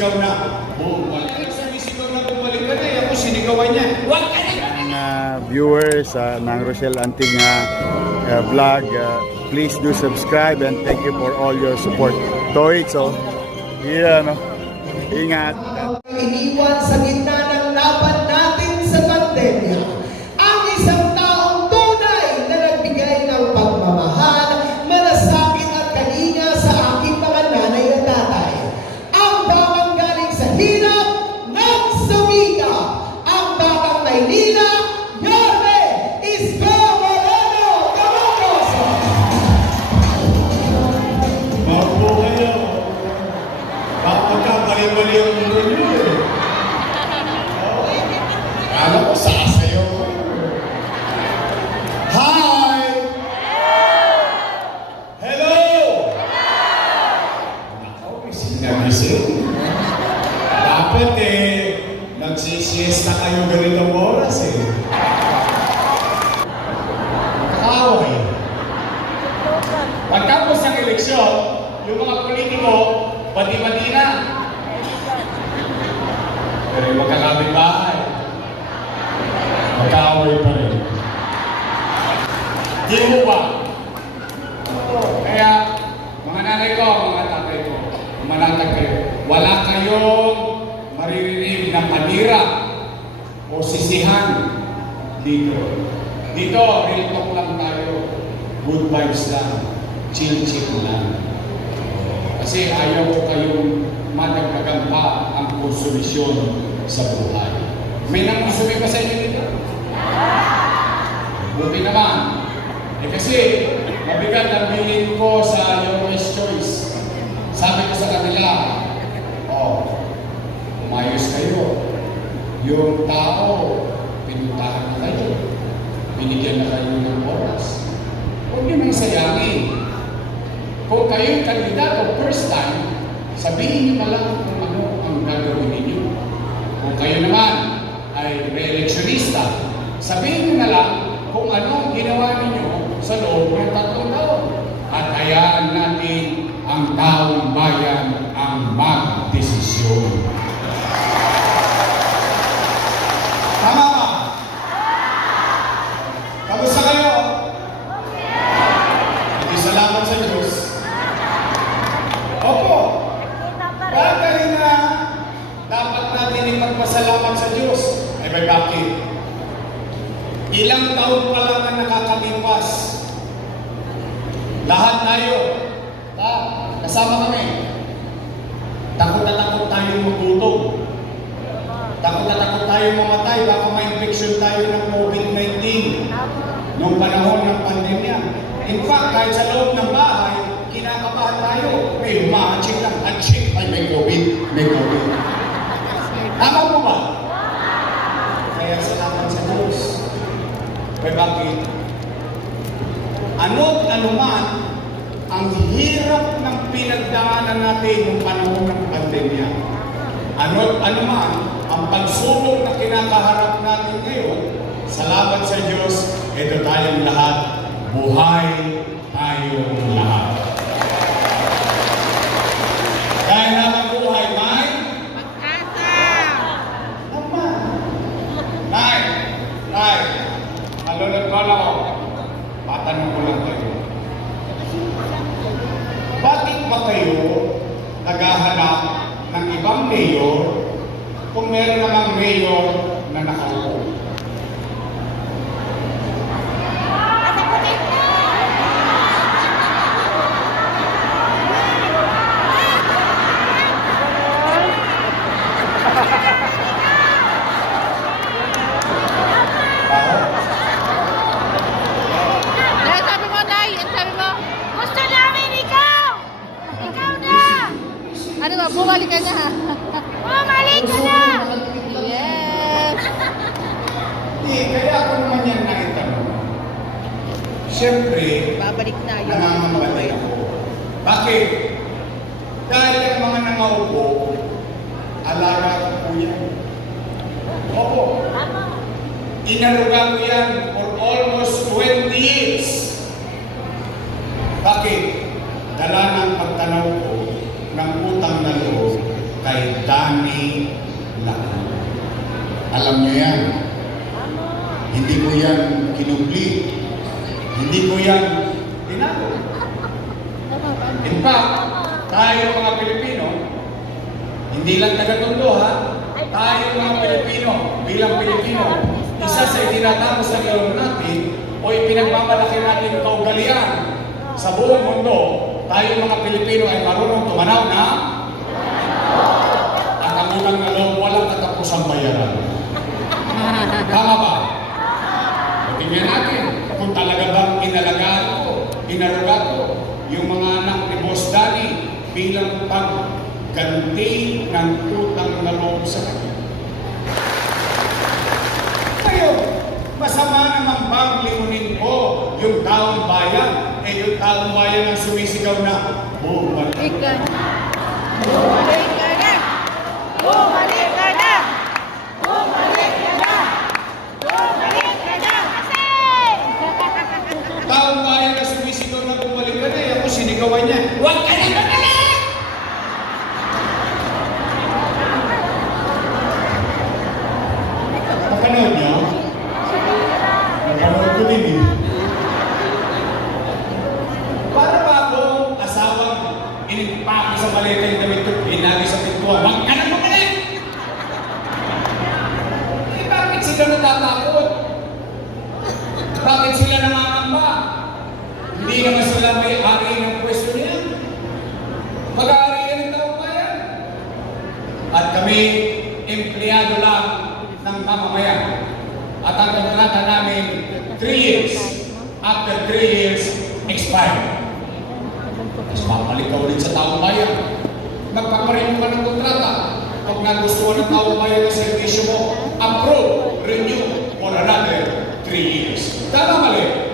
sumisigaw na. Sumisigaw na bumalik ka na. Ako sinigawan niya. Huwag ka na! Viewers ng Rochelle Antigna vlog, please do subscribe and thank you for all your support. Toits, oh. Yeah, no? Ingat. Iniwan sa gitna ng laban natin sa pandemya. Ang isang taong tunay na nagbigay ng pagmamahal, malasakit at kalinga sa aking mga nanay at tatay. Ang bakang galing sa hirap ng sumika. Ang bakang Maynila, Yorme Isko Moreno Camargos. Bago kayo. Bakit ka bali-bali ang mundo niyo eh? Alam ko, sasayaw ko. Hi! Hello! Ako, may sinagising. Dapat nagsisiesta kayo ganitong oras eh. Kakaway. Pagkapos ng eleksyon, yung mga politiko, bati-bati na. Pero yung magkakabing bahay, magkaaway pa rin. Di mo ba? Kaya, mga nanay ko, mga tatay ko, manatag kayo. Wala kayong maririnig na panira o sisihan dito. Dito, real talk lang tayo. Good vibes lang. Chill-chill lang. Kasi ayaw ko kayong madagdagan pa ang konsumisyon sa buhay. May nangonsumi pa sa inyo dito? Buti naman. Kasi mabigat ang bilin ko sa Your Choice. Sabi ko sa kanila, umayos kayo. Yung tao, pinuntahan na kayo. Binigyan na kayo ng oras. Huwag niyo may sayangin. Kung kayo'y kandidato first time, sabihin niyo na lang kung ano ang gagawin ninyo. Kung kayo naman ay re-electionista, sabihin niyo na lang kung ano ang ginawa ninyo sa loob ng 3 taon. At hayaan natin ang taong bayan ang magdesisyon. Tama ba? Kamusta kayo? Salamat sa Diyos. Opo. Dahil na dapat natin ipagpasalamat sa Diyos. Ay bakit? Ilang taon pa lang ang nakakalipas. Lahat tayo. Kasama kami. Takot na takot tayo magutom. Takot na takot tayo mamatay. Baka ma-infection tayo ng COVID-19 noong panahon ng pandemya. In fact, kahit sa loob ng bahay, kinakabahan tayo. May ma-check lang. Check. Ay, may COVID. May COVID. Tama mo ba? Kaya salamat sa Diyos. Kaya bakit? Ano man ang hirap ng pinagdaanan natin noong panahon ng pandemya. Ano man ang pagsubok na kinakaharap natin ngayon, salamat sa Diyos, ito tayong lahat. Buhay tayong lahat. Dahil habang buhay, may pag-asa. Tama. Nay, malulog ko lang ako. Patanong ko lang kayo. Bakit ba kayo naghahanap ng ibang mayor kung meron namang mayor na nakaupo? Ano ba? Bumalik ka na ha? Bumalik ka na! Yes! Kaya ako naman yan naitanong. Siyempre, babalik na yun. nangangamatay ako. Bakit? Dahil ang mga nangaupo, alaga ko po yan. Opo. Inaruga ko yan for almost 20 years. Bakit? Dala ng pagtanaw ko ng utang na loob kay laki-laki. Alam niyo yan. Hindi ko yan kinubli. Hindi ko yan tinago. In fact, tayo mga Pilipino, hindi lang taga-Tondo ha, tayo mga Pilipino, bilang Pilipino, isa sa itinatapos sa laro natin o ipinagmamalaki natin kaugalian sa buong mundo, tayo mga Pilipino ay marunong tumanaw na at ang unang loob walang katapusang bayaran. Tama ba? Tingnan natin kung talaga bang inalagaan ko, inarugat ko yung mga anak ni Boss Danny bilang pagganti ng utang na loob sa kanya. Ngayon, masama naman bang limunin ko yung taong bayan? Yung taong bayan ang sumisigaw na, bumalik. Bumalik ka na! Bumalik ka na! Bumalik ka na! Bumalik ka na! Bumalik ka na! Taong bayan na sumisigaw na bumalik ka na, ako sinigawan niya, huwag ka na bumalik! Napanood niyo? Napanood ko din eh. Para ba akong asawang inipaki sa maleta yung damit ko, inagi sa pintuan, huwag ka na bumalik! Eh bakit sila natatakot? Bakit sila nangangamba? Hindi naman sila may-ari ng pwesto niya. Mag-aari yan ng taong bayan. At kami, empleyado lang ng mamamayan. At ang kontrata namin, 3 years. After 3 years, expire. Tapos papalik ka ulit sa taong bayan. Magpaparin ka ng kontrata. Pag nagustuhan ng taong bayan ng servisyo mo, approve, renew for another 3 years. Tama mali?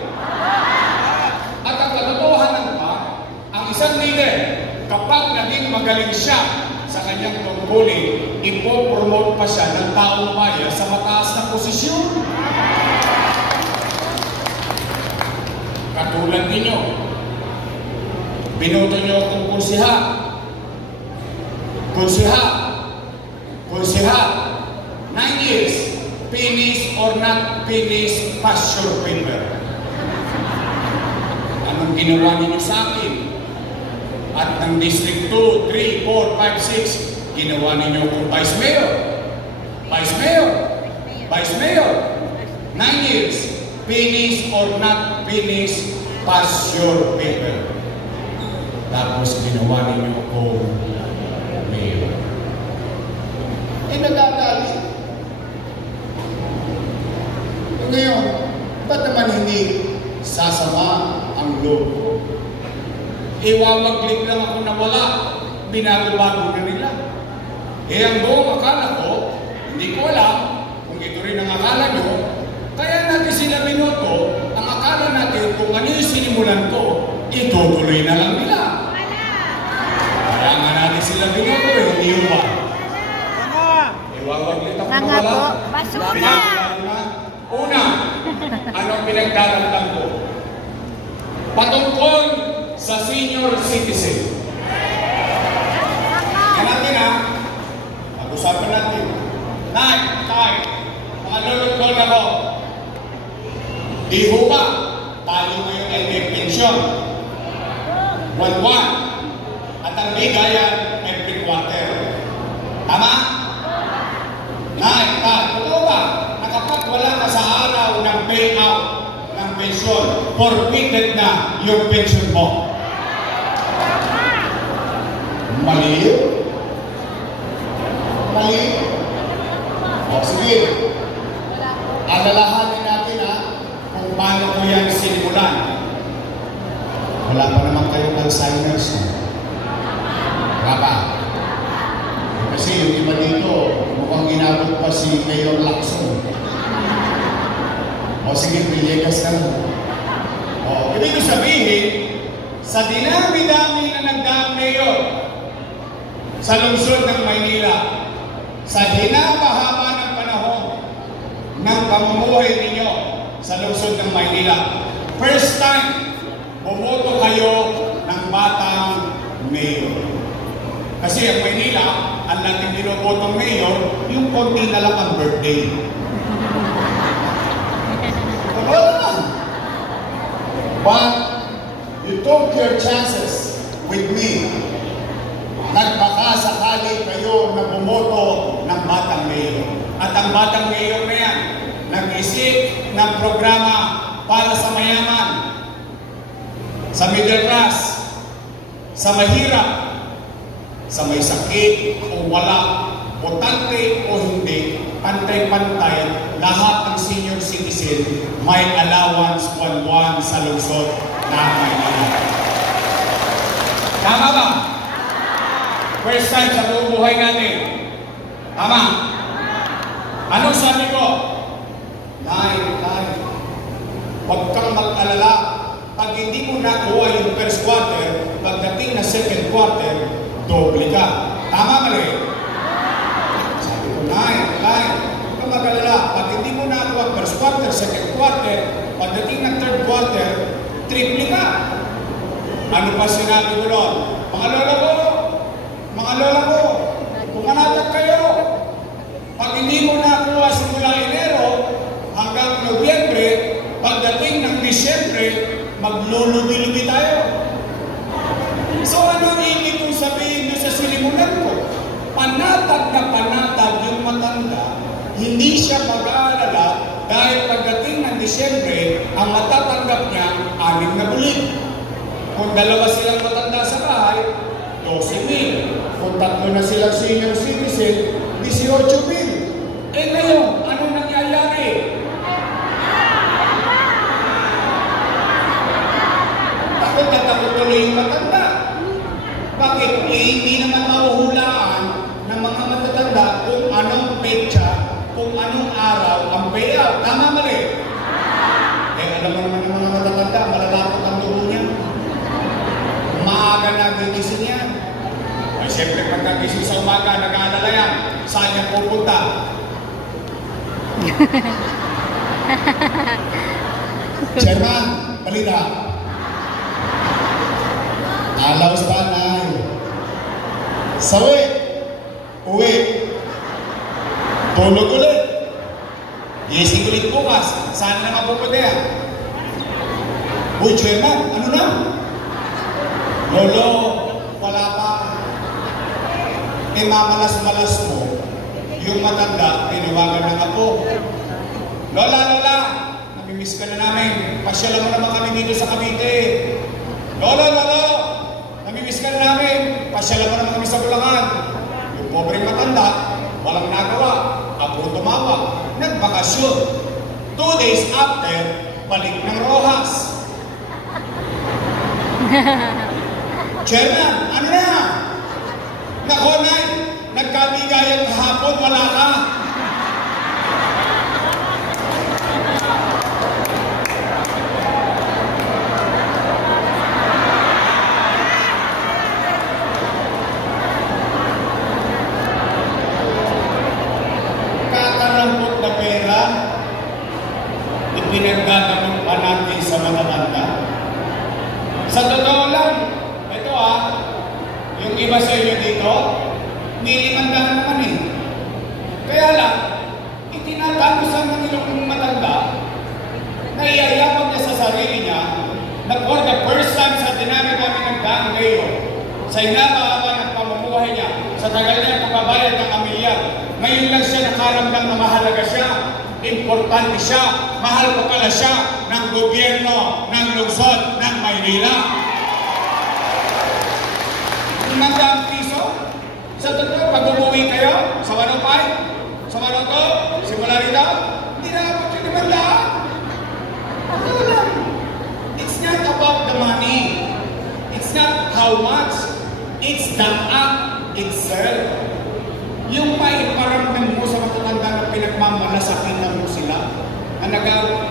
At ang katotohanan pa, ang isang leader, kapag naging magaling siya sa kanyang tungkulin, ipopromote pa siya ng taong bayan sa mataas na posisyon. Katulad ninyo, binoto niyo akong kunsiha. Kunsiha. Kunsiha. 9 years. Finish or not finish, pass your paper. Anong ginawa ninyo sa akin? At ng District 2, 3, 4, 5, 6, ginawa ninyo kung Vice Mayor. Vice Mayor. Vice Mayor. 9 years. Finish or not finish, pass your paper. Tapos ginawa ninyo kung Mayor. Eh, nagagalit. Ngayon, ba't naman hindi sasama ang loob ko? Iwawaglit lang ako na wala, binago-bago na nila. Eh ang buong akala ko, hindi ko alam kung ito rin ang akala nyo, kaya natin sila binoto, ang akala natin kung ano yung sinimulan ko, itutuloy na lang nila. Kaya nga natin sila binoto, hindi yung ba? Iwawaglit ako na wala. Basura! Una, anong pinagdaragdag ko? Patungkol sa senior citizen. Yan natin ha. Pag-usapan natin. Tay, mga lulot-lol ako. Di ho ba tayo ngayon ay may pensyon? 1-1. At ang bigayan every quarter. Tama? Tay, totoo ba? Kapag wala ka sa araw ng payout ng pensyon, forfeited na yung pensyon mo. Mali yun? Mali? O sige, alalahanin natin ha, kung paano ko yan sinimulan. Wala pa naman kayong Alzheimer's na. Wala pa. Kasi yung iba dito, mukhang inabot pa si Mayor Lacson. O sige, Villegas na mo. O, ibig sabihin, sa dinami-dami na nagdaang mayor sa lungsod ng Maynila, sa hinapahaba ng panahon ng pamumuhay ninyo sa lungsod ng Maynila, first time, bumoto kayo ng batang mayor. Kasi ang Maynila, ang nating binobotong mayor, yung konti na lang ang birthday. Totoo naman. But you took your chances with me. Nagpakasakali kayo na bumoto ng Batang Mayor. At ang Batang Mayor na yan, nag-isip ng programa para sa mayaman, sa middle class, sa mahirap, sa may sakit o wala, botante o hindi, pantay-pantay, lahat ng senior citizen may allowance buwan-buwan sa lungsod na Maynila. Tama ba? First time sa buong buhay natin. Tama? Anong sabi ko? Nay, huwag kang mag-alala. Pag hindi mo nakuha yung first quarter, pagdating na second quarter, doble ka. Tama, Mali? Sabi ko, Nay, huwag kang mag-alala. Pag hindi mo nakuha first quarter, second quarter, pagdating ng third quarter, triple ka. Ano pa sinabi ko doon? Mga lola ko, pumanatag kayo. Pag hindi mo nakuha simula Enero hanggang Nobyembre, pagdating ng Disyembre, maglulubi-lubi tayo. So ano ang ibig kong sabihin nyo sa silimunan ko? Panatag na panatag yung matanda, hindi siya mag-aalala dahil pagdating ng Disyembre, ang matatanggap niya, 6 na bulig. Kung 2 silang matanda sa bahay, 12,000. Kung 3 na silang senior citizen, 18,000. Eh ngayon, anong nangyayari? Takot na takot tuloy yung matanda. Bakit? Eh, hindi naman mahuhulaan ng mga matatanda kung anong petsa, kung anong araw ang payout. Tama, Mali? Eh, alam mo naman ng mga matatanda, malalapot ang dugo niya. Maaga na gigising yan. Ay, siyempre, pagkagising sa umaga, nag-aalala yan. Saan niya pupunta? Chairman, balita. Alaws pa, Nay. Sawi. Uwi. Tulog ulit. Gising ulit bukas. Saan na mapupunta yan? Uy, Chairman, ano na? Lolo, wala pa. Eh, mamalas-malas mo. Yung matanda, tinawagan ng apo. Lola, namimiss ka na namin. Pasyalan mo naman kami dito sa Cavite. Lolo, namimiss ka na namin. Pasyalan mo naman kami sa Bulacan. Yung pobreng matanda, walang nagawa. Apo tumawag. Nagbakasyon. 2 days after, balik ng Rojas. Chairman, ano na? Nako, Nay, nagkabigayan kahapon, wala ka. Kakarampot na pera, ipinaggagamot pa natin sa matatanda. Sa totoo lang, ito yung iba sa inyo dito, nilimanda naman eh. Kaya lang, itinatapos ang mga matanda, naiyayabang niya sa sarili niya, na for the first time sa dinami kami ng daang ngayon, sa inababa ng pamumuhay niya, sa tagal niya pagbabayad ng amilyar, ngayon lang siya nakaramdam na mahalaga siya, importante siya, mahal pa pala siya ng gobyerno ng lungsod ng Maynila. 500 piso? Sa totoo, pag umuwi kayo, sa 105, sa 102, simula rito, hindi na ako yung 500. Ano lang? It's not about the money. It's not how much. It's the act itself. Yung maiparamdam mo sa matatanda na pinagmamalasakitan mo sila, na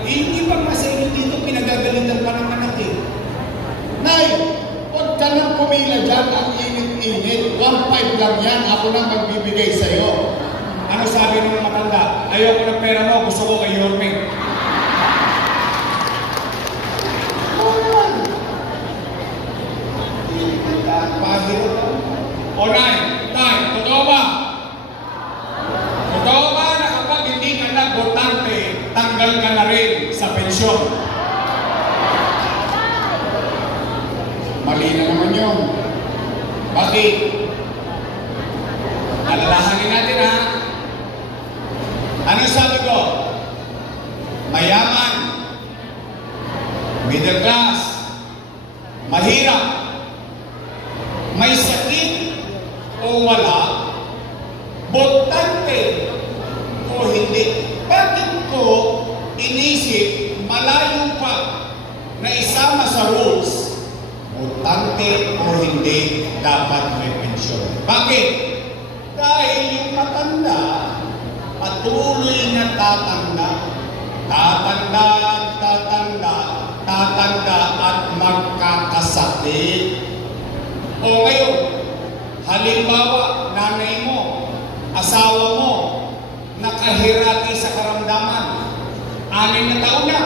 hindi pa nga sa inyo dito, pinagagalitan pa ng anak eh. Nay, huwag ka nang pumila dyan, ang init-init. 1.5 lang yan, ako nang magbibigay sa'yo. Ano sabi ng matanda? Ayoko ng pera mo, gusto ko kay Yorme. Pahirap. O Nay, sakit. Alalahanin natin ha. Ano sabi ko? Mayaman, middle class, mahirap, may sakit o wala, botante o hindi. Bakit ko inisip malayo pa na isama sa rules, botante o hindi dapat may pensyon? Bakit? Dahil yung matanda, patuloy na tatanda at magkakasakit. O ngayon, halimbawa, nanay mo, asawa mo, nakahirati sa karamdaman, 6 na taon na,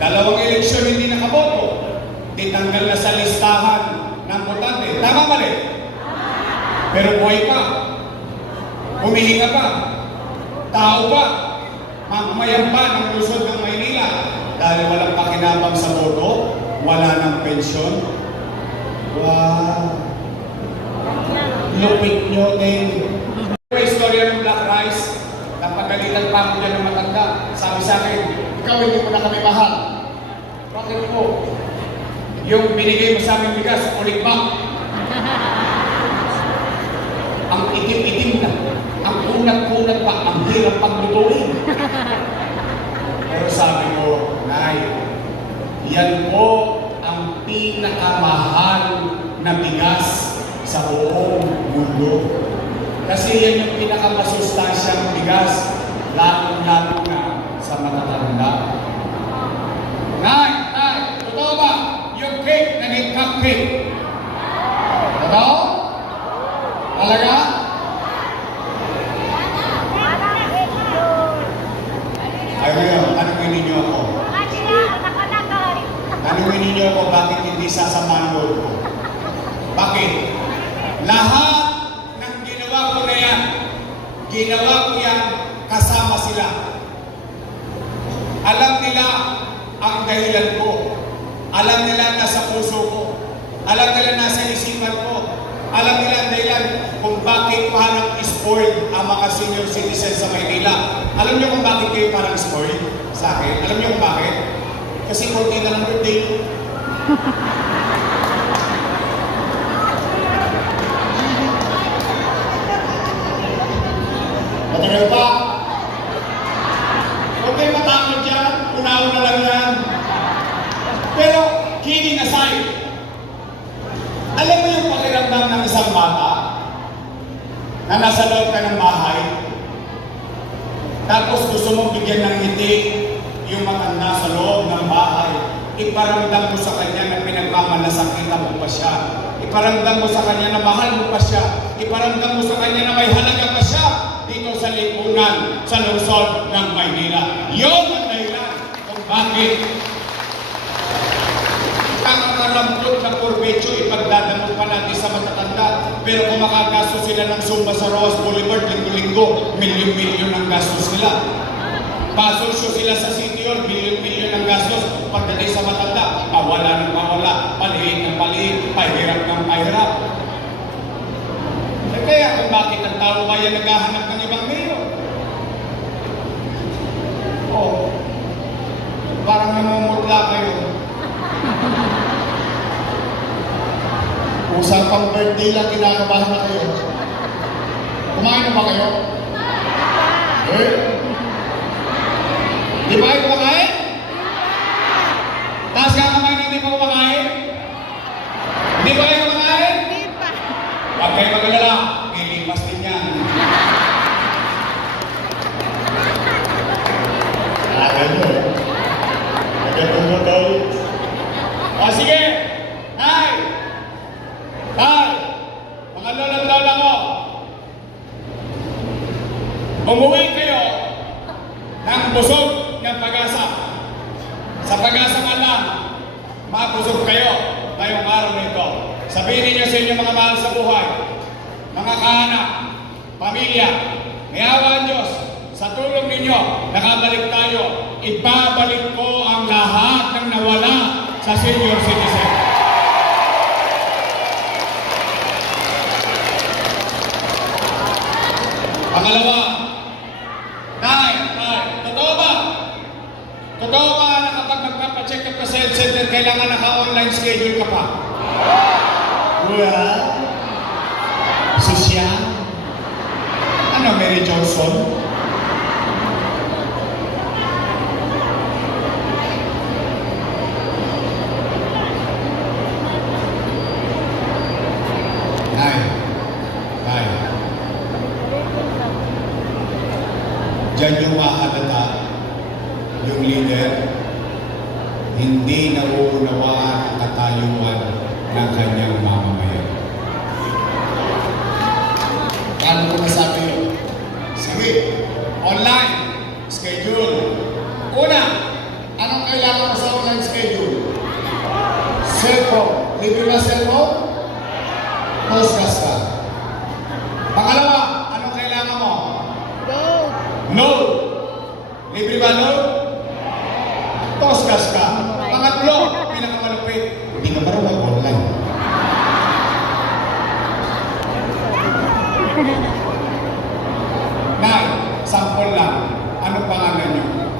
2 eleksyon hindi nakaboto, ditanggal na sa listahan ng botante. Tama ba rin? Pero buhay pa, humihinga pa, tao pa, mamayan pa ng Luzon ng Maynila dahil walang pakinabang sa boto, wala ng pensyon. Wow! Lupit nyo din. May istorya ng Black Rice, napagalitan pa ako dyan ng matanda. Sabi sa akin, ikaw hindi mo na kami mahal. Bakit po? Yung binigay mo sa aming bigas, ulit ba? Ang itim-itim na, ang kunat-kunat pa, ang hirap paglutuin. Pero sabi ko, Nay, yan po ang pinakamahal na bigas sa buong mundo. Kasi yan yung pinakamasustansyang bigas, lalo-lalo na sa matatanda. Nay, totoo ba? Yung cake, naging cupcake. Totoo? Talaga? Ayun, tanungin ninyo ako. Tanungin ninyo ako bakit hindi sasamahan ko. Bakit? Lahat ng ginawa ko na yan, ginawa ko yan kasama sila. Alam nila ang dahilan ko. Alam nila nasa puso ko. Alam nila nasa isipan ko. Alam nila ang dahilan kung bakit parang spoiled ang mga senior citizens sa Maynila. Alam niyo kung bakit kayo parang spoiled sa akin? Alam niyo kung bakit? Kasi 14 na lang birthday. Matagal pa? Huwag kayo matakot dyan. Una-una lang yan. Pero, kidding aside, alam mo yung pakiramdam ng isang bata na nasa loob ka ng bahay, tapos gusto mong bigyan ng ngiti yung matanda sa loob ng bahay, iparamdam mo sa kanya na pinagmamalasakitan mo pa siya, iparamdam mo sa kanya na mahal mo pa siya, iparamdam mo sa kanya na may halaga pa siya dito sa lipunan sa lungsod ng Maynila. Yun ang dahilan kung bakit kakakarampot na porbetsyo ipagdadamot pa natin sa matatanda. Pero kung makagasto sila ng Zumba sa Roas Boulevard linggo-linggo, milyon-milyon ang gastos nila. Pasosyo sila sa City Hall, milyon-milyon ang gastos. Pagdating sa matanda, mawala ng mawala, palihin ng palihin, pahirap ng pahirap. Kaya kung bakit ang tao kaya naghahanap ng ibang mayor? Oh, parang namumutla kayo. Usapang birthday lang, kinakabahan na kayo. Kumain na ba kayo? Eh? Di ba kayo kumakain? Taas ka kamay na hindi pa kumakain? Hindi ba kayo kumakain? Huwag kayo mag-alala, nilipas din yan. Alam nyo eh. Nagandang mo tayo. O sige! Hi! Hi! Mga lola-lola ko! Umuwi kayo ng busog ng pag-asa. Sa pag-asa man lang, mabusog kayo ngayong araw na ito. Sabihin niyo sa inyong mga mahal sa buhay, mga kaanak, pamilya, may awa ang Diyos, sa tulong ninyo, nakabalik tayo, ibabalik ko ang lahat ng nawala sa senior citizen. Pangalawa, Nay, totoo ba? Totoo ba na kapag magpapacheck up ka sa health center, kailangan naka-online schedule ka pa? Well, sosyal? Ano, Mary Johnson? Nay. Diyan yung mahalata, yung leader, hindi nauunawaan ang katayuan ng kanyang mamamayan. Paano ko nasabi yun? Sige, online schedule. Una, anong kailangan mo sa online schedule? Cellphone. Libre na cellphone? Postgas ka. Pangalawa, anong kailangan mo? No. Libre ba no? Postgas ka. Pangatlo, pinakamalupit, hindi ka marunong online. Nay, sample lang. Ano pangalan niyo?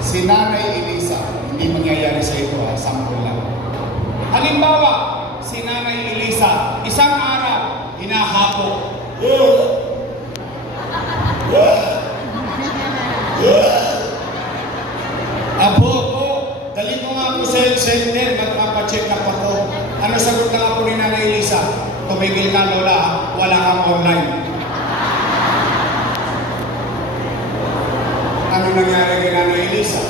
Si Nanay Elisa. Hindi mangyayari sa ito ha, sample lang. Halimbawa, si Nanay Elisa, isang araw, hinahapo. Apo, dali mo nga po sa health center, magpapacheck up ako. Ano sagot na nga po ni Nanay Elisa? Tumigil ka, Lola, wala kang online. Ano nangyari kay Nanay Elisa?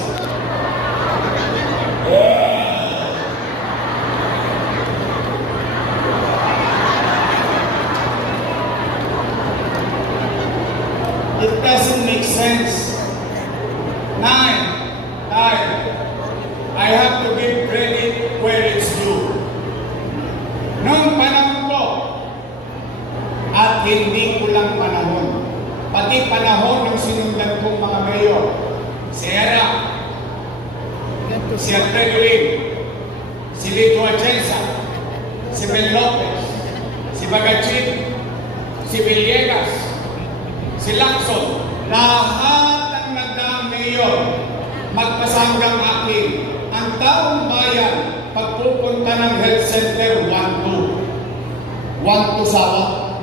It doesn't make sense. Nine, I have to give credit where it's due. Noong panahon ko, at hindi ko lang panahon, pati panahon ng sinundan kong mga mayor, si Era, si Alfredo Lim, si Lito Atienza, si Mel Lopez, si Bagachik, si Villegas, si Lacson, lahat ng nagdaang mayor, magpasanggang akin, ang taong bayan, pagpupunta ng health center, 1-2 sawa.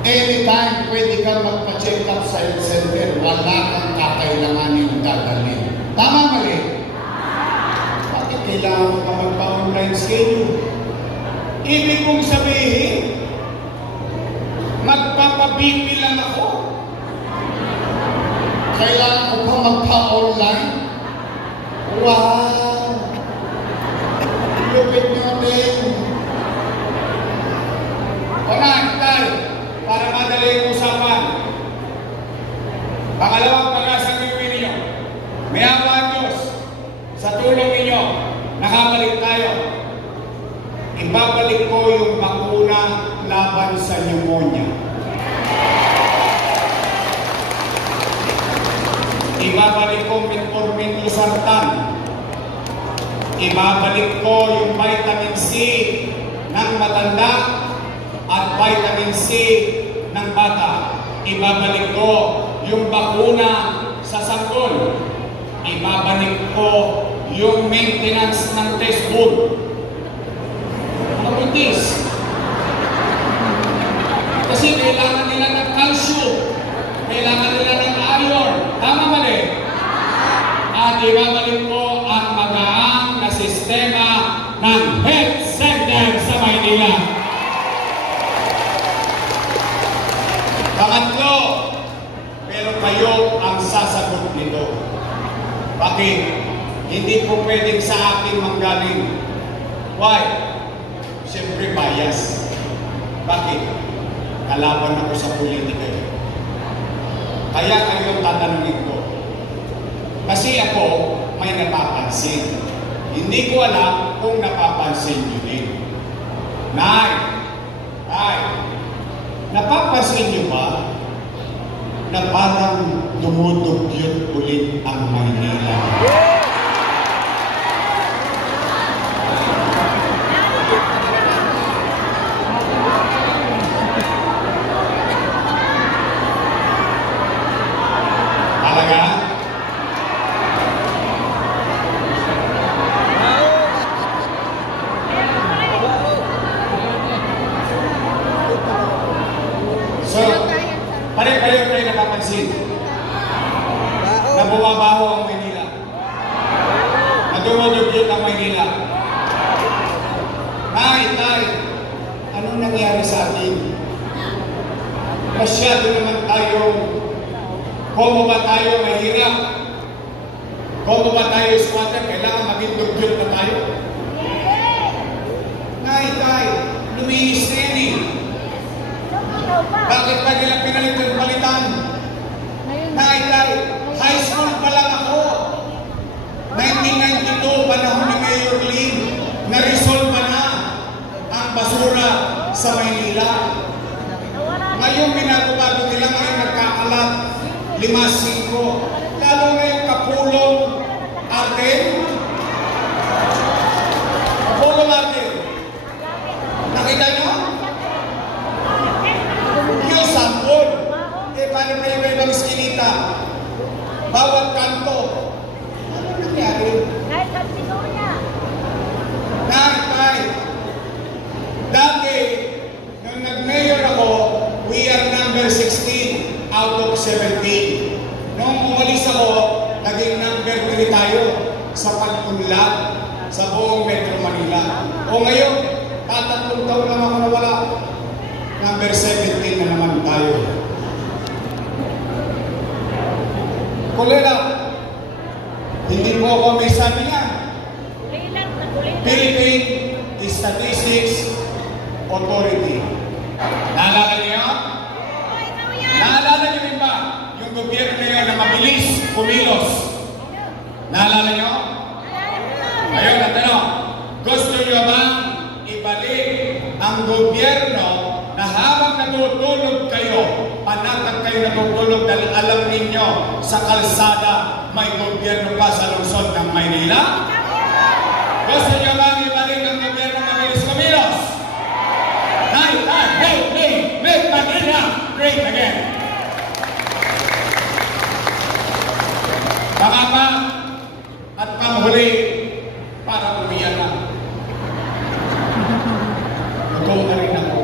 Anytime pwede kang magpa-check up sa health center, wala kang kakailanganin dadalhin. Tama mali? Bakit kailangan mo ka magpa-online schedule? Ibig kong sabihin, magpapabipi lang ako. Kailangan ko pa magpa-online? Wow! Lupit nyo din. O na, tayo, para madali yung usapan. Pangalawang pag-asang gawin ninyo, may awa ang Diyos, sa tulong ninyo, nakabalik tayo. Ibabalik ko yung bakuna laban sa pneumonia. Ibabalik ko metformin losartan. Ibabalik ko yung vitamin C ng matanda at vitamin C ng bata. Ibabalik ko yung bakuna sa sanggol. Ibabalik ko yung maintenance ng test tube. Mabutis. Kasi kailangan nila ng calcium. Kailangan nila ng iron. Tama mali? At ibabalik ko ang magaang na sistema ng health center sa Maynila. Pangatlo, pero kayo ang sasagot nito. Bakit? Hindi po pwedeng sa akin manggaling. Why? Siyempre bias. Bakit? Kalaban ako sa politika. Kaya kayo tatanungin ko. Kasi ako may napapansin. Hindi ko alam kung napapansin nyo din. Nay, napapansin nyo ba na parang dumudugyot ulit ang Maynila? napapansin na bumabaho ang Maynila? Na dumudugyot ang Maynila? Tay, anong nangyari sa atin? Masyado naman tayong, kung ba tayo mahirap? Kung ba tayo squatter, kailangan maging dugyot na tayo? Tay, luminis na yan eh. Bakit pa nila palitan? Tay, high school pa lang ako. 1992, panahon ni Mayor Lim, na-resolve na ang basura sa Maynila. Ngayon, binago-bago nila, ngayon nagkakalat 5-5. Lalo na yung Kapulong Arten. Kapulong Arten. Nakita nyo? Yung sampol. Paano pa yung ibang skinita? Bawat kanto. Ano nangyari? Tay, dati, nung nag-mayor ako, we are number 16 out of 17. Nung umalis ako, naging number 3 tayo sa pag-unlad sa buong Metro Manila. O ngayon, tatatlong taon lang ako nawala. Number 17 na naman tayo. Kulela, hindi po ako may sabi niya. Philippine Statistics Authority. Naalala niyo? Naalala niyo rin ba yung gobyerno niyo na mabilis kumilos? Naalala niyo? Ayun, natanong. Gusto niyo ba ibalik ang gobyerno na habang natutulog kayo, panatag kayo natutulog dahil alam ninyo sa kalsada may gobyerno pa sa lungsod ng Maynila? Gusto niyo ba ibalik ang gobyerno na mabilis kumilos? Help me make Manila great again. Pangapat at panghuli para umiyan na. Nagkaw na rin ako.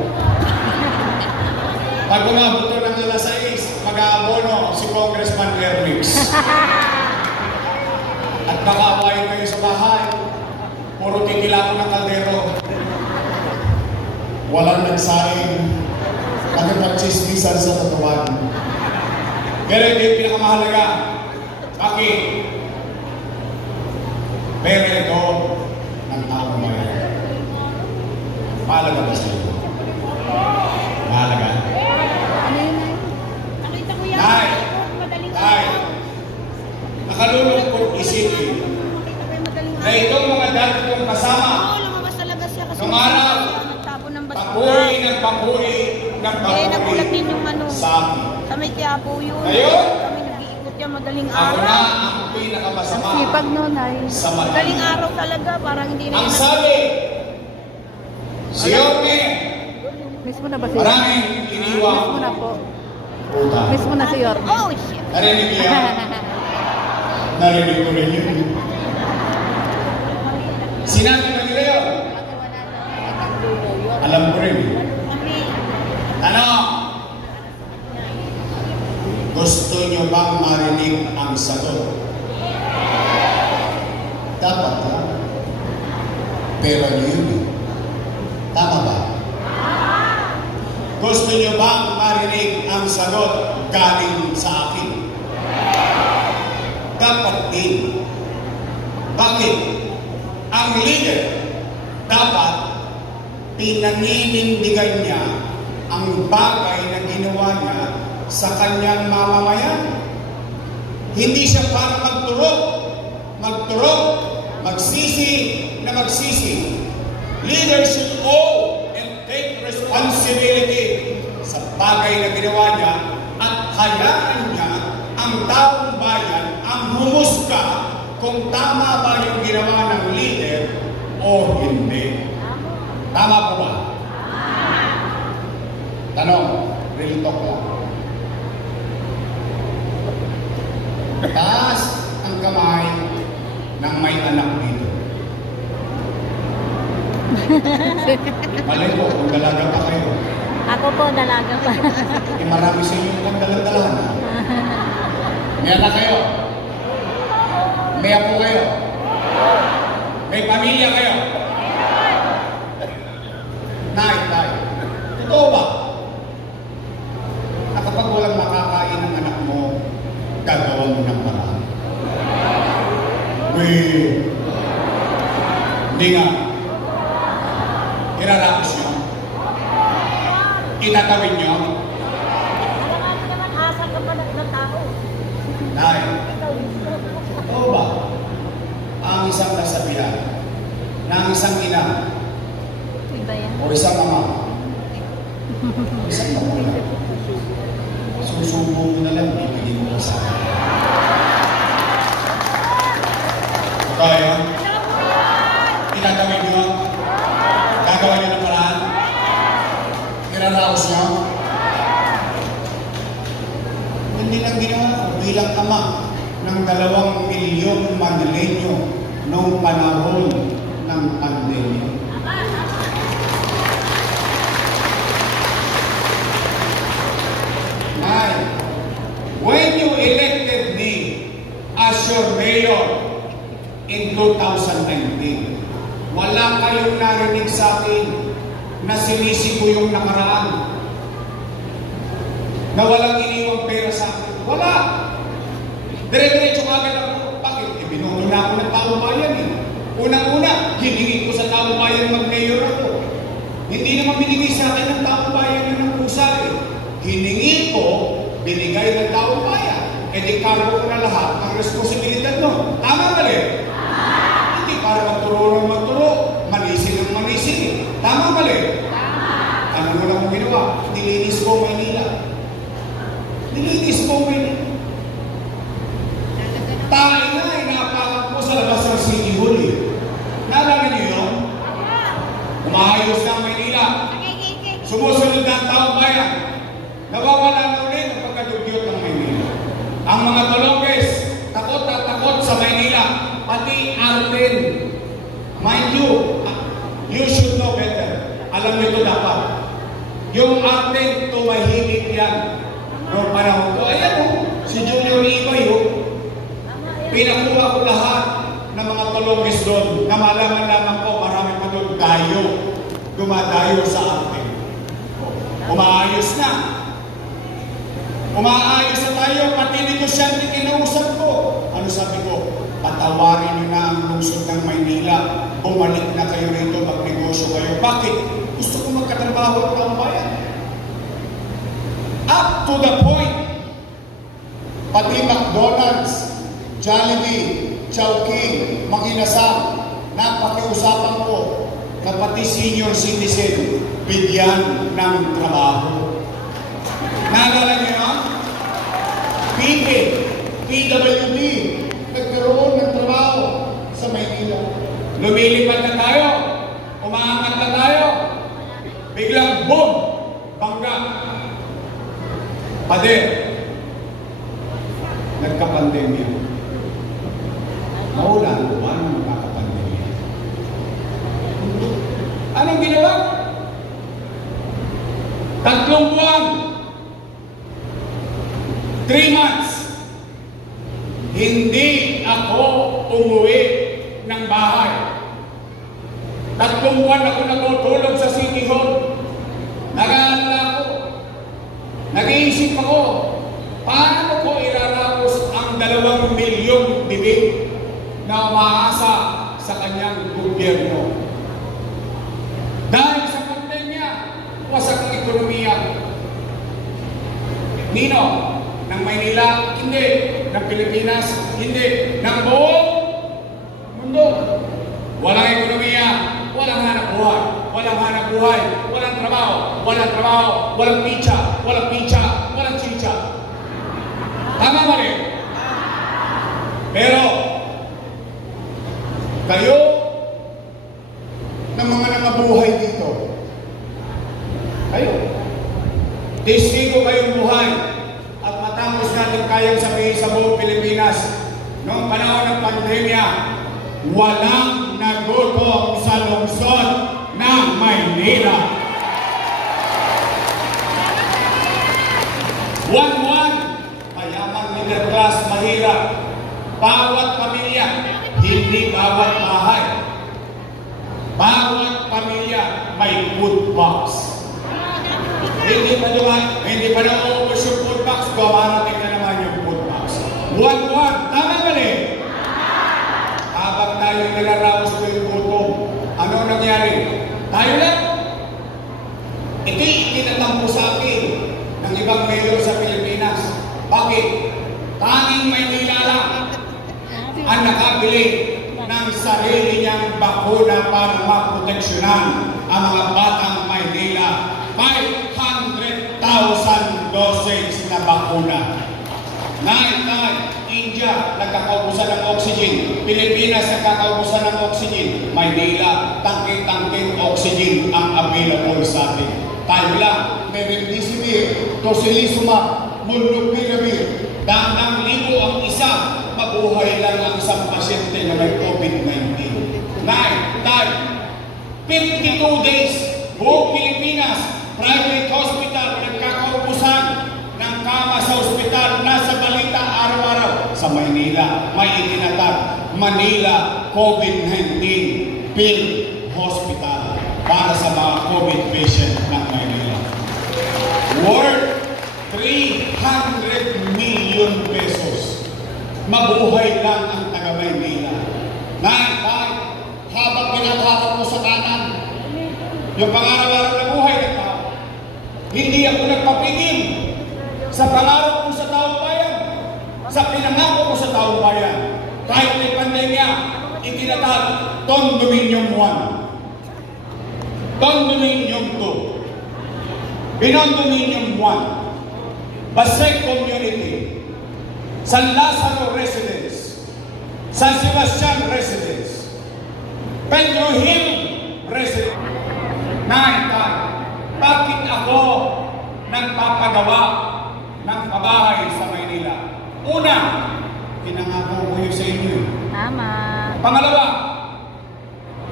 Pag umabot ng alas 6, mag-aabono si Congressman Ermix. At makaawain kayo sa bahay. Puro kikilako ng kaldero. Walang nagsaing. Nakipag-chismisan sa tatuan. Pero hindi pinakamahalaga. Bakit? Pero ito ng taong bayan. Mahalaga ba sa iyo? Mahalaga? Ay, nakalulungkot isipin na itong mga dati kong kasama nung araw, panguri ng panguri nagulat din yung ano. sa akin. Sa may Quiapo yun. Ngayon, Kami nag-iikot yan madaling ako na araw. ang pinakamasama Sipag nun ay. sa mata. Madaling araw talaga, parang hindi na Ang sabi, si Yorme, Miss mo na ba si Yorme? maraming iniwang Miss mo na po. puta. Miss mo na si Yorme. Oh, shit. Narinig niya? Narinig ko rin yun. Sinabi ba nila yun? Alam ko rin. Ano? Gusto nyo bang marinig ang sagot? Dapat ha? Pero yun. Tama ba? Gusto nyo bang marinig ang sagot galing sa akin? Dapat din. Bakit? Ang leader dapat pinaninindigan niya ang bagay na ginawa niya sa kanyang mamamayan. Hindi siya para magturok, magsisi na magsisi. Leaders should owe and take responsibility sa bagay na ginawa niya at hayaan niya ang taong bayan ang humusga kung tama ba yung ginawa ng leader o hindi. Tama po ba? Tanong, real talk lang. Taas ang kamay ng may anak dito. Mali po, kung dalaga pa kayo. Ako po, dalaga pa. Eh, marami sa inyo kung dalang-dalahan. May anak kayo? May apo kayo? May pamilya kayo? Nay. Totoo ba? Na kapag walang makakain ng anak mo, gagawa mo ng paraan. Hindi nga. Irarapos nyo. Itatawid nyo. Alam naman, asal ka pa ng tao. Nay, totoo ba? Ang isang nasabihan ng isang ina Iba yan. o isang ama, isang magulang, susubo mo na lang, bibigyan mo sa akin. Kaya, itatawid nyo? Gagawa nyo ng paraan? Iraraos nyo? Hindi lang ginawa ko bilang ama ng 2 milyong Manileño noong panahon ng pandemya. Nay, when you elected me as your mayor in 2019, wala kayong narinig sa akin na sinisi ko yung nakaraan, na walang iniwang pera sa akin. Wala! Dire-diretso agad ako. Bakit? Ibinuno na ako ng taong bayan eh. Unang-una, hiningi ko sa taong bayan mag-mayor ako. Hindi naman binigay sa akin ng taong bayan yun ng pusa eh. Hiningi ko, binigay ng taong bayan. E di kargo ko na lahat ng responsibilidad nun. Tama ba rin? Hindi para magturo ng magturo, manisin ng manisin eh. Tama ba rin? Ano mo lang ginawa? Nilinis ko Maynila. Nilinis ko Maynila. Tayo na, inapakan ko sa labas ng City Hall eh. Naalala niyo yun? Umaayos na ang Maynila. Sumusunod na ang taong bayan. Nawawala na ulit ang pagkadugyot ng Maynila. Ang mga Tolonges, takot at takot sa Maynila. Pati Arden. Mind you, you should know better. Alam niyo ito dapat. Yung Arden, tumahimik yan. Noong panahon ko, ayan o, si Junior Ibay o. Pinakuha ko lahat ng mga Tolonges doon na malaman-laman ko marami pa doon dayo. Dumadayo sa Arden. Umaayos na. Umaayos na tayo, pati negosyante kinausap ko. Ano sabi ko? Patawarin niyo na ang lungsod ng Maynila. Bumalik na kayo rito, magnegosyo kayo. Bakit? Gusto ko magkatrabaho ng taong bayan. Up to the point, pati McDonald's, Jollibee, Chowking, Makinasang, napakiusapan ko na pati senior citizen, bigyan ng trabaho. Naalala niyo yun? PWD, nagkaroon ng trabaho sa Maynila. Lumilipad na tayo, umaangat na tayo, biglang boom, bangga. Pader, nagka-pandemya. Maulan, buwan ang magkakapandemya. Anong ginawa? 3 buwan, 3 months, hindi ako umuwi ng bahay. 3 buwan ako natutulog sa City Hall. Nag-aalala ako. Nag-iisip ako, paano ko irarapos ang 2 milyong bibig na umaasa sa kanyang gobyerno? Dahil sa pandemya, wasak ang ekonomiya. Nino? Ng Maynila? Hindi. Ng Pilipinas? Hindi. Ng buong mundo. Walang ekonomiya, walang hanap buhay, walang hanap buhay, walang trabaho, walang pizza, walang chicha. Tama ba rin? Pero, kayo, ng mga nangabuhay dito, kayo, testigo kayong buhay, at matapos natin kayang sabihin sa buong Pilipinas, noong panahon ng pandemya, walang nagutom sa lungsod ng Maynila. Hindi bawat bahay, bawat pamilya may food box. Hindi pa naubos yung food box, gawarating na naman yung food box. Buwan-buwan, tama ba rin? Habang tayo nilaraos ko yung gutom, ano nangyari? Tayo lang. Itinatampo sa akin ng ibang mayor sa Pilipinas. Bakit? Tanging Maynila lang ang nakabili ng sarili niyang bakuna para maproteksyonan ang mga batang Maynila. 500,000 doses na bakuna. India, nagkakaubusan ng oxygen. Pilipinas, nagkakaubusan ng oxygen. Maynila, tangke-tangkeng oxygen ang available sa atin. Tayo lang, may remdesivir, tocilizumab, molnupiravir. Daang libo ang isa, mabuhay lang ang isang pasyente na may COVID-19. 52 days, buong Pilipinas, private hospital, nagkakaubusan ng kama sa ospital, nasa balita araw-araw. Sa Maynila, may itinatag, Manila COVID-19 Field Hospital para sa mga COVID patient ng Maynila. Worth 300 million pesos. Mabuhay lang ang taga Maynila. Habang pinatawag mo sa kanan, yung pangaraw-araw na buhay ng tao, hindi ako nagpapigil sa pangarap ko sa taong bayan, sa pinangako ko sa taong bayan. Kahit may pandemya, itinatag Condominium 1, Condominium 2, Binondominium 1, Basek Community, San Lazaro Residence, San Sebastian Residence, Pedro Hill Residence. Bakit ako nagpapagawa ng pabahay sa Maynila? Una, pinangako ko yun sa inyo. Tama. Pangalawa,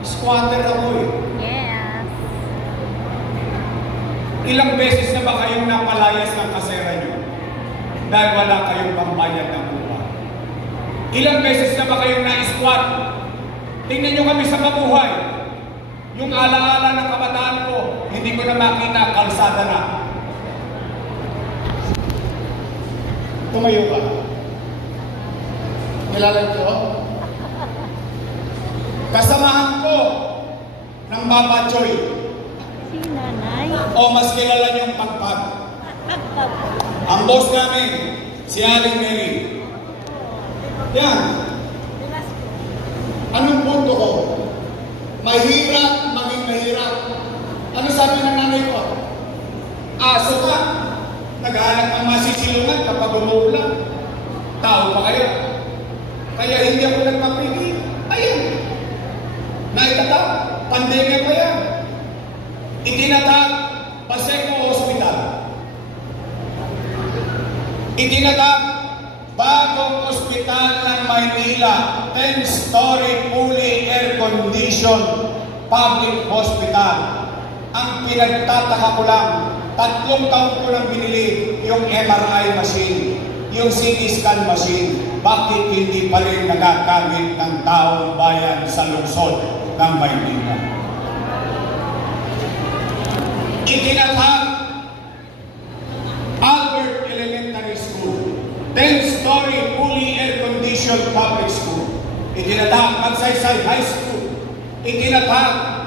squatter ako eh. Yes. Ilang beses na ba kayong napalayas ng kasera nyo dahil wala kayong pambayad ng lupa? Ilang beses na ba kayong na-squat? Tingnan nyo kami sa mabuhay. Yung alaala ng kabataan ko, hindi ko na makita, kalsada na. Tumayo ka. Kilala ito? Kasamahan ko ng Baba Choy. Si nanay. O mas kilala niyong Pagpag. Ang boss namin, si Aling Mary. Yan. Anong punto ko? Mahirap maging mahirap. Ano sabi ng nanay ko? Aso ka. Naghahanap ng masisilungan kapag umuulan. Tao pa kaya. Kaya hindi ako nagpapigil. Ayun. Naitatag. Pandemya pa yan. Itinatag Paseco Hospital. Itinatag bagong ospital ng Maynila, 10-story fully air-conditioned public hospital. Ang pinagtataka ko lang, 3 taon ko lang binili yung MRI machine, yung CT scan machine. Bakit hindi pa rin nagagamit ng taong bayan sa lungsod ng Maynila? Itinatag Albert Elementary School, 10-story fully air-conditioned public school. Itinatag Magsaysay High School. Itinatag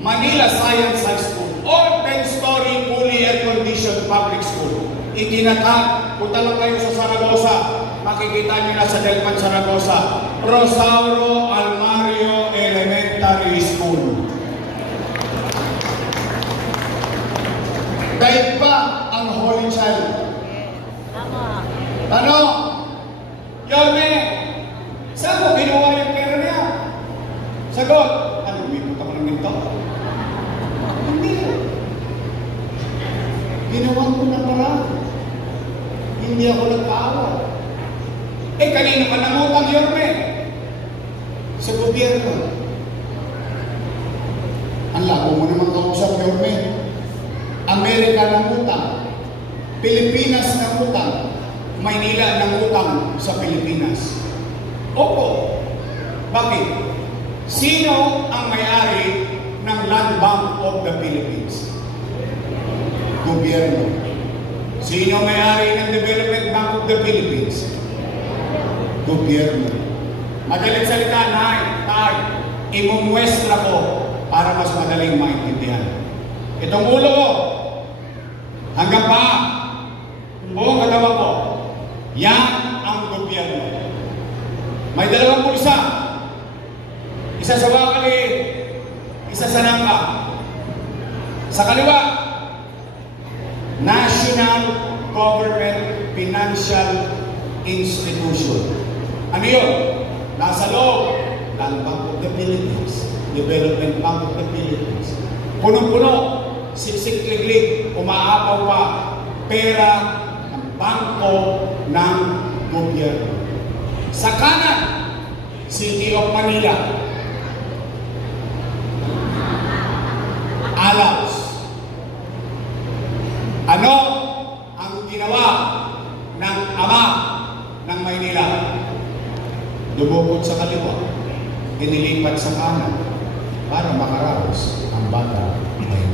Manila Science High School, or 10-story fully air-conditioned public school. Itinatag, punta lang kayo sa Saragosa, makikita nyo na sa Delpan, Saragosa, Rosauro Almario Elementary School. Dahil pa ang Holy Child. Tama. Ano? Yorme, saan mo ginawa yung pera niya? Sagot, ano, umipot ako ng ginto? Hindi. Ginawa ko na para. Hindi ako nagpaawa. Kanina ka namutang, Yorme? Sa gobyerno. Ang labo mo naman kausap, Yorme. Amerika ng utang, Pilipinas ng utang, Maynila ng utang sa Pilipinas. Opo, Bakit? Sino ang may-ari ng Land Bank of the Philippines? Gobyerno. Sino ang may-ari ng Development Bank of the Philippines? Gobyerno. Madaling salita, tay, imumwestra ko para mas madaling maintindihan. Itong ulo ko, hanggang paa, buong katawan ko, yan ang gobyerno. May dalawang pulsa. Isa sa wakali, isa sa nangka. Sa kaliwa, National Government Financial Institution. Ano yun? Nasa loob, Land Bank of the Philippines, Development Bank of the Philippines. Punong-puno, siksik-liglig, umaapaw pa, pera ng bangko ng gobyerno. Sa kanan, City of Manila, Alaus. Ano ang ginawa ng ama ng Maynila? Lumubog sa kaliwa, inilipat sa kanan para makaraos ang bata Maynila.